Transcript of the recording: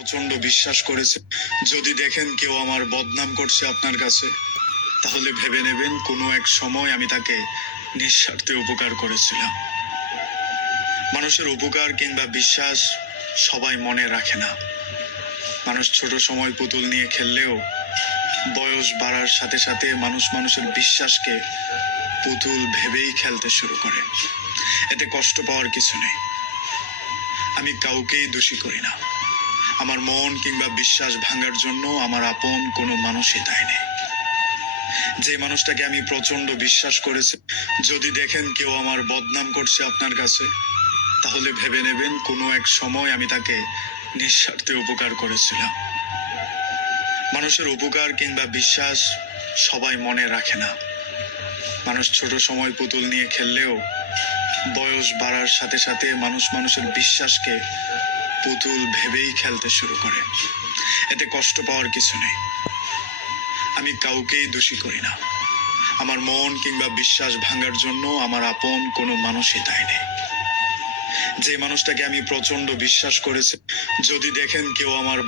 প্রচন্ড বিশ্বাস করেছে। যদি দেখেন কেউ আমার বদনাম করছে আপনার কাছে, তাহলে ভেবে নেবেন কোনো এক সময় আমি তাকে নিঃস্বার্থে উপকার করেছিলাম। মানুষের উপকার কিংবা বিশ্বাস সবাই মনে রাখে না। মানুষ ছোট সময় পুতুল নিয়ে খেললেও বয়স বাড়ার সাথে সাথে মানুষ মানুষের বিশ্বাসকে পুতুল ভেবেই খেলতে শুরু করে। এতে কষ্ট পাওয়ার কিছু নেই। আমি কাউকেই দোষী করি না। আমার মন কিংবা বিশ্বাস ভাঙার জন্য আমার আপন কোনো মানুষই দায়ী নেই। যে মানুষটাকে আমি প্রচন্ড বিশ্বাস করেছি, যদি দেখেন কেউ আমার বদনাম করছে আপনার কাছে, তাহলে ভেবে নেবেন কোনো এক সময় আমি তাকে নিঃস্বার্থে উপকার করেছিলাম। মানুষের উপকার কিংবা বিশ্বাস সবাই মনে রাখে না। মানুষ ছোট সময় পুতুল নিয়ে খেললেও বয়স বাড়ার সাথে সাথে মানুষ মানুষের বিশ্বাসকে পুতুল ভেবেই খেলতে শুরু করে। এতে কষ্ট পাওয়ার কিছু নেই। আমি কাউকেই দোষী করি না। আমার মন কিংবা বিশ্বাস ভাঙার জন্য আমার আপন কোনো মানুষই দায়ী নেই। যে মানুষটাকে আমি প্রচন্ড বিশ্বাস করেছি, যদি দেখেন কেউ আমার